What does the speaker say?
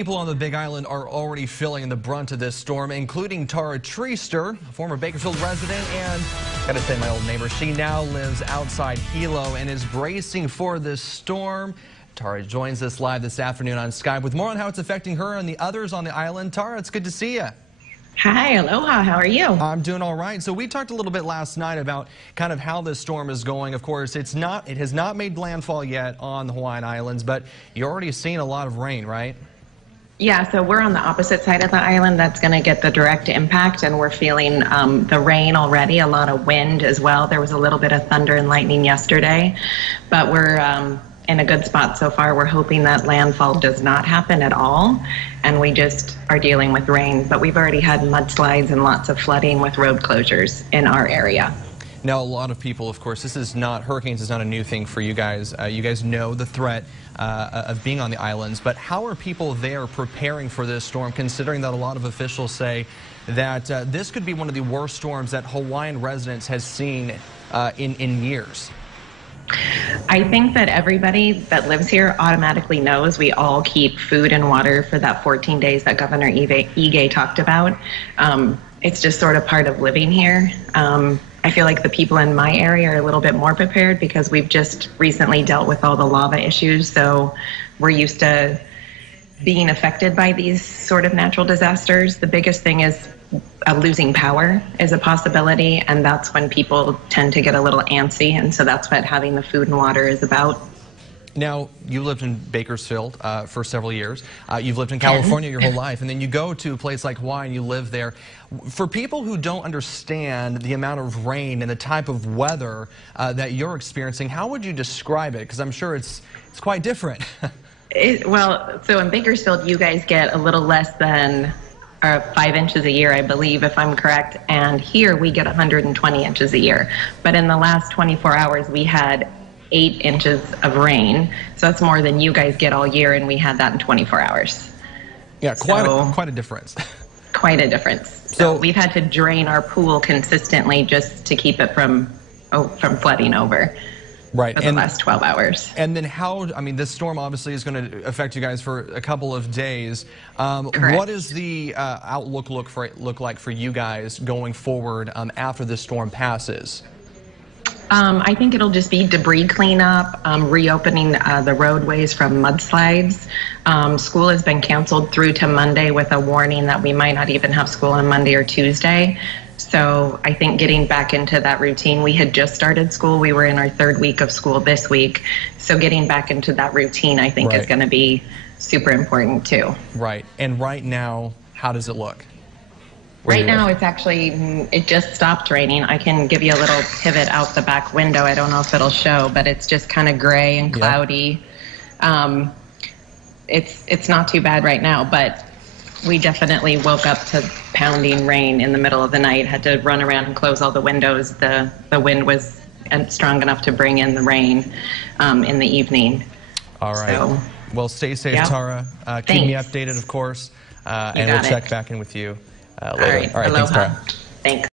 People on the Big Island are already feeling the brunt of this storm, including Tara Treaster, a former Bakersfield resident, and gotta say my old neighbor. She now lives outside Hilo and is bracing for this storm. Tara joins us live this afternoon on Skype with more on how it's affecting her and the others on the island. Tara, it's good to see you. Hi, aloha, how are you? I'm doing all right. So we talked a little bit last night about kind of how this storm is going. Of course, it has not made landfall yet on the Hawaiian Islands, but you're already seeing a lot of rain, right? Yeah, so we're on the opposite side of the island. That's going to get the direct impact, and we're feeling the rain already, a lot of wind as well. There was a little bit of thunder and lightning yesterday, but we're in a good spot so far. We're hoping that landfall does not happen at all, and we just are dealing with rain. But we've already had mudslides and lots of flooding with road closures in our area. Now, a lot of people, of course, hurricanes is not a new thing for you guys. You guys know the threat of being on the islands, but how are people there preparing for this storm, considering that a lot of officials say that this could be one of the worst storms that Hawaiian residents has seen in years? I think that everybody that lives here automatically knows we all keep food and water for that 14 days that Governor Ige talked about. It's just sort of part of living here. I feel like the people in my area are a little bit more prepared because we've just recently dealt with all the lava issues. So we're used to being affected by these sort of natural disasters. The biggest thing is losing power is a possibility, and that's when people tend to get a little antsy. And so that's what having the food and water is about. Now, you lived in Bakersfield for several years. You've lived in California your whole life, and then you go to a place like Hawaii and you live there. For people who don't understand the amount of rain and the type of weather that you're experiencing, how would you describe it? Because I'm sure it's quite different. Well, so in Bakersfield, you guys get a little less than 5 inches a year, I believe, if I'm correct. And here we get 120 inches a year. But in the last 24 hours, we had 8 inches of rain. So that's more than you guys get all year, and we had that in 24 hours. Yeah, quite a difference. Quite a difference. So we've had to drain our pool consistently just to keep it from flooding over. Right. For the last 12 hours. And then this storm obviously is going to affect you guys for a couple of days. Correct. What does the outlook look like for you guys going forward after this storm passes? I think it'll just be debris cleanup, reopening the roadways from mudslides. School has been canceled through to Monday with a warning that we might not even have school on Monday or Tuesday. So I think getting back into that routine, we had just started school. We were in our 3rd week of school this week. So getting back into that routine, I think, is going to be super important too. Right. And right now, how does it look? Right now, it just stopped raining. I can give you a little pivot out the back window. I don't know if it'll show, but it's just kind of gray and cloudy. Yep. It's not too bad right now, but we definitely woke up to pounding rain in the middle of the night, had to run around and close all the windows. The wind was strong enough to bring in the rain in the evening. All right. So, well, stay safe, yeah. Tara. Keep me updated, of course, and we'll check back in with you later. All right. Thanks, Tara. Thanks.